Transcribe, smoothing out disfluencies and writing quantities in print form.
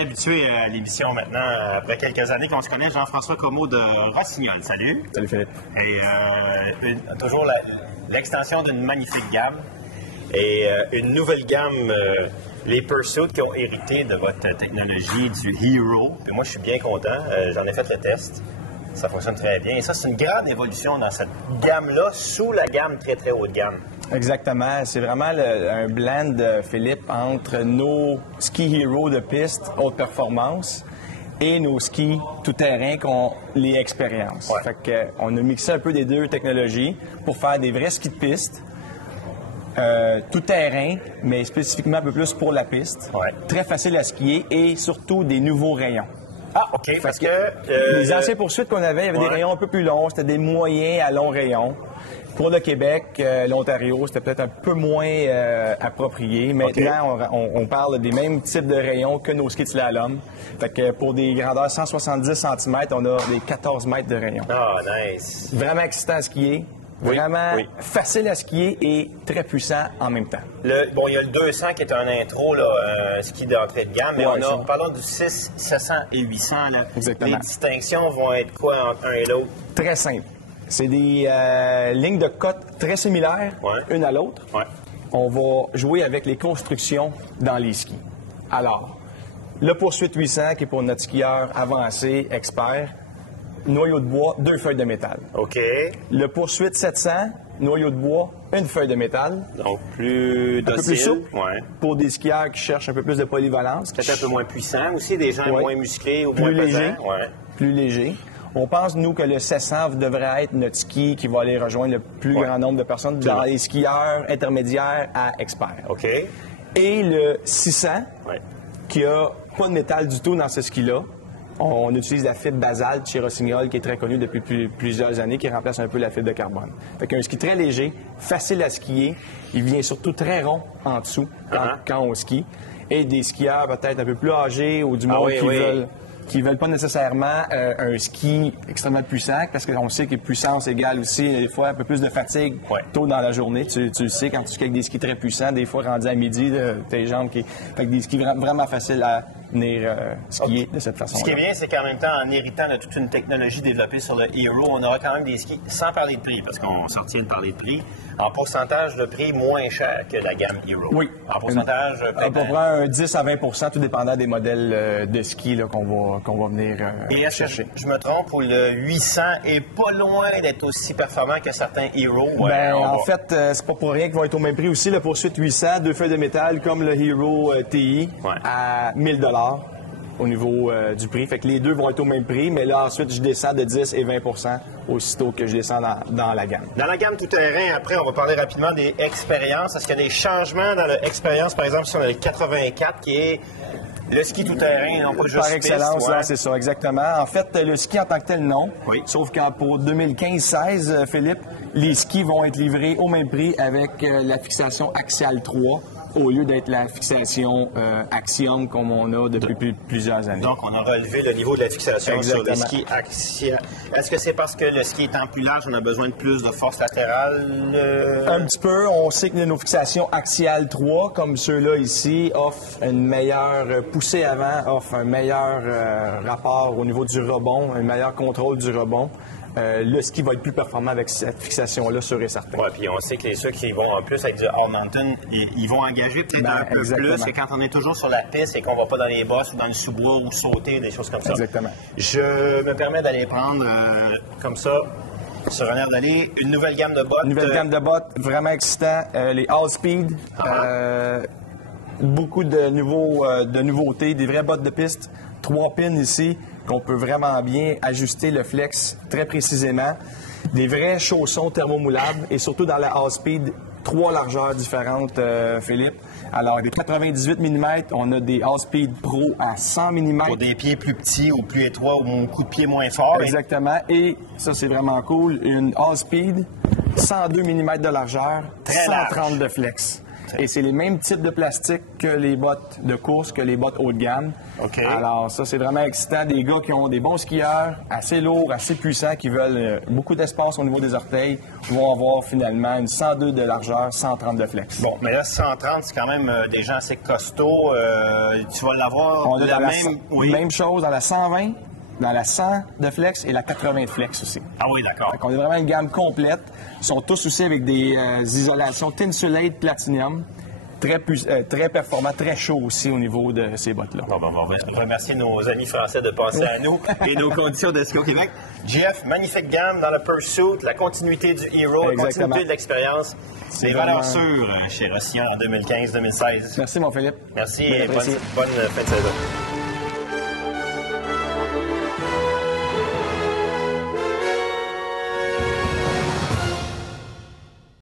habitué à l'émission maintenant, après quelques années qu'on se connaît, Jean-François Comeau de Rossignol. Salut. Salut Philippe. Et toujours l'extension d'une magnifique gamme. Et une nouvelle gamme, les Pursuit qui ont hérité de votre technologie du Hero. Et moi, je suis bien content. J'en ai fait le test. Ça fonctionne très bien. Et ça, c'est une grande évolution dans cette gamme-là, sous la gamme très, très haut de gamme. Exactement. C'est vraiment un blend, Philippe, entre nos skis Hero de piste, haute performance, et nos skis tout-terrain qu'on les expériences. Ouais. Fait que, on a mixé un peu des deux technologies pour faire des vrais skis de piste, tout-terrain, mais spécifiquement un peu plus pour la piste. Ouais. Très facile à skier et surtout des nouveaux rayons. Ah, OK. Parce que les anciennes poursuites qu'on avait, il y avait des rayons un peu plus longs. C'était des moyens à longs rayons. Pour le Québec, l'Ontario, c'était peut-être un peu moins approprié. Maintenant, on parle des mêmes types de rayons que nos skis de slalom. Fait que pour des grandeurs 170 cm, on a des 14 mètres de rayons. Ah, nice. Vraiment excitant à skier. Vraiment facile à skier et très puissant en même temps. Il y a le 200 qui est un intro, là, un ski d'entrée de gamme, mais parlons du 6, 700 et 800. Là. Exactement. Les distinctions vont être quoi entre un et l'autre? Très simple. C'est des lignes de cote très similaires, une à l'autre. Ouais. On va jouer avec les constructions dans les skis. Alors, le Pursuit 800, qui est pour notre skieur avancé, expert, noyau de bois, 2 feuilles de métal. OK. Le Pursuit 700, noyau de bois, une feuille de métal. Donc, plus docile. Un peu plus souple. Ouais. Pour des skieurs qui cherchent un peu plus de polyvalence. Peut-être un peu moins puissant aussi, des gens moins musclés ou moins léger. pesants. Ouais. Plus léger. On pense, nous, que le 700 devrait être notre ski qui va aller rejoindre le plus grand nombre de personnes dans les skieurs intermédiaires à experts. OK. Et le 600, qui a pas de métal du tout dans ce ski-là. On utilise la fibre basalte chez Rossignol, qui est très connue depuis plusieurs années, qui remplace un peu la fibre de carbone. Fait qu'un ski très léger, facile à skier. Il vient surtout très rond en dessous quand on skie. Et des skieurs peut-être un peu plus âgés ou du monde qui veulent pas nécessairement un ski extrêmement puissant, parce qu'on sait que puissance égale aussi, des fois, un peu plus de fatigue tôt dans la journée. Tu le sais, quand tu skis avec des skis très puissants, des fois, rendu à midi, tes jambes qui... Fait que des skis vraiment faciles à venir skier de cette façon-là. Ce qui est bien, c'est qu'en même temps, en héritant de toute une technologie développée sur le Hero, on aura quand même des skis, sans parler de prix, parce qu'on sortit de parler de prix, en pourcentage de prix moins cher que la gamme Hero. Oui. En pourcentage... À peu près un 10 à 20 tout dépendant des modèles de ski là, qu'on va venir chercher. Je me trompe, ou le 800 est pas loin d'être aussi performant que certains Hero? En fait, c'est pas pour rien qu'ils vont être au même prix aussi. Le Pursuit 800, 2 feuilles de métal, comme le Hero TI, à 1000 $ au niveau du prix. Fait que les deux vont être au même prix, mais là, ensuite, je descends de 10 et 20 aussitôt que je descends dans la gamme. Dans la gamme tout-terrain, après, on va parler rapidement des expériences. Est-ce qu'il y a des changements dans l'expérience, par exemple, sur le 84, qui est le ski tout-terrain, non pas juste par excellence, c'est ça, exactement. En fait, le ski en tant que tel, non. Sauf que pour 2015-16, Philippe, les skis vont être livrés au même prix avec la fixation Axial 3 au lieu d'être la fixation Axiom comme on a depuis plusieurs années. Donc, on a relevé le niveau de la fixation sur les skis Axial. Est-ce que c'est parce que le ski étant plus large, on a besoin de plus de force latérale? Un petit peu. On sait que nos fixations Axial 3, comme ceux-là ici, offrent une meilleure poussée avant, offrent un meilleur rapport au niveau du rebond, un meilleur contrôle du rebond. Le ski va être plus performant avec cette fixation-là, sûr et certain. Oui, puis on sait que ceux qui vont en plus avec du All Mountain, ils vont engager peut-être un peu plus que quand on est toujours sur la piste et qu'on va pas dans les bosses ou dans le sous-bois ou sauter, des choses comme ça. Exactement. Je me permets d'aller prendre comme ça, sur un air d'aller, une nouvelle gamme de bottes. Une nouvelle gamme de bottes, vraiment excitant. Les All Speed, beaucoup de nouveautés, des vraies bottes de piste. 3 pins ici, qu'on peut vraiment bien ajuster le flex très précisément. Des vrais chaussons thermomoulables et surtout dans la All Speed, 3 largeurs différentes, Philippe. Alors, des 98 mm, on a des All Speed Pro à 100 mm. Pour des pieds plus petits ou plus étroits ou un coup de pied moins fort. Exactement. Et ça, c'est vraiment cool. Une All Speed, 102 mm de largeur, très 130 large. de flex. Et c'est les mêmes types de plastique que les bottes de course, que les bottes haut de gamme. OK. Alors ça, c'est vraiment excitant. Des gars qui ont des bons skieurs, assez lourds, assez puissants, qui veulent beaucoup d'espace au niveau des orteils, vont avoir finalement une 102 de largeur, 130 de flex. Bon, mais là, 130, c'est quand même des gens assez costauds. Tu vas l'avoir On a la dans même... même chose dans la 120, dans la 100 de flex et la 80 de flex aussi. Ah oui, d'accord. On a vraiment une gamme complète. Ils sont tous aussi avec des isolations Tinsulate Platinum. Très performant, très chaud aussi au niveau de ces bottes-là. Bon, on va remercier nos amis français de passer à nous et nos conditions de ski au Québec. Jeff, magnifique gamme dans le Pursuit, la continuité du Hero, la continuité de l'expérience. Les valeurs sûres chez Rossignol en 2015-2016. Merci, mon Philippe. Merci et bonne fin de saison.